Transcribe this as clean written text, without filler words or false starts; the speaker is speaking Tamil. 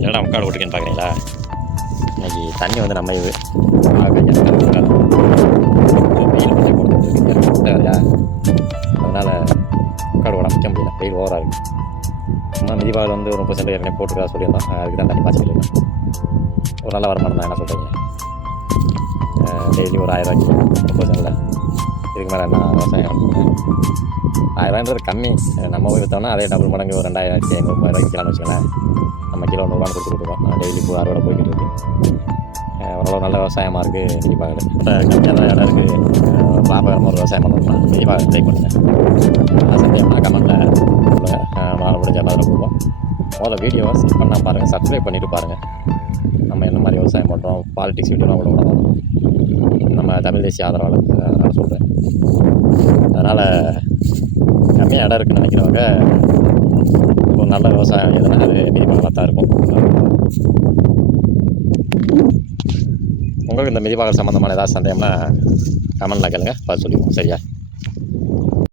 என்னடா முக்காடு போட்டுக்கேன்னு பார்க்குறீங்களா? இன்றைக்கி தண்ணி வந்து நம்ம இது வெயில் கொஞ்சம் கொடுத்துட்டு இல்லையா, அதனால் முக்காடு போட வைக்க முடியல, வெயில் ஓவராக இருக்குது. சும்மா மிதிவாவில் வந்து ஒரு 30 சென்ட் ஏற்கனவே போட்டுக்கிறதா சொல்லியிருந்தோம். அதுக்கு தான் தண்ணி பாய்ச்சிட்டு இருக்கேன். ஒரு நல்ல வருமானம் தான், என்ன சொல்கிறீங்க? டெய்லி ஒரு 1000 ரூபாய்க்கு 30 சென்டில் இதுக்கு மேலே என்ன விவசாயம்? 1000 ரூபான்றது கம்மி. நம்ம போய் விற்றோம்னா அதே டபுள் மடங்கு ஒரு 2500 ரூபாய்க்கு விற்கலாம்னு வச்சுக்கோங்களேன். நம்ம கிலோ 100 கொடுத்துருக்கோம். டெய்லி இப்போ அறுவடை போய்கிட்டு இருக்குது. ஓரளவு நல்ல விவசாயமாக இருக்குது. மிதிப்பாகல் இப்போ கம்மியாக தான் இடம் இருக்குது. லாபகரமாக ஒரு விவசாயம் பண்ணணும்னா மிதிப்பாகல் ட்ரை பண்ணுங்கள். சந்தேகம்னா கமெண்ட்டில் சொல்லுங்கள். நம்மளால் முடிஞ்ச எல்லாரும் கொடுப்போம். முதல்ல வீடியோவை ஸ்கிப் பண்ணால் பாருங்கள், சப்ஸ்கிரைப் பண்ணிவிட்டு பாருங்கள். நம்ம என்ன மாதிரி விவசாயம் பண்ணுறோம், பாலிடிக்ஸ் வீடியோலாம் கூட விடணும். நம்ம தமிழ் தேசிய ஆதரவாளர், அதனால் சொல்கிறேன். அதனால் கம்மியாக இடம் இருக்குதுன்னு நினைக்கிறவங்க ஒரு நல்ல விவசாயம் எதுனா அது மிதிப்பாகலாக தான் இருக்கும். உங்களுக்கு இந்த மிதிப்பாகல் சம்மந்தமான ஏதாவது சந்தேகம்னா கமெண்ட்டில் கேளுங்க, பார்த்து சொல்லிடுவோம். சரியா?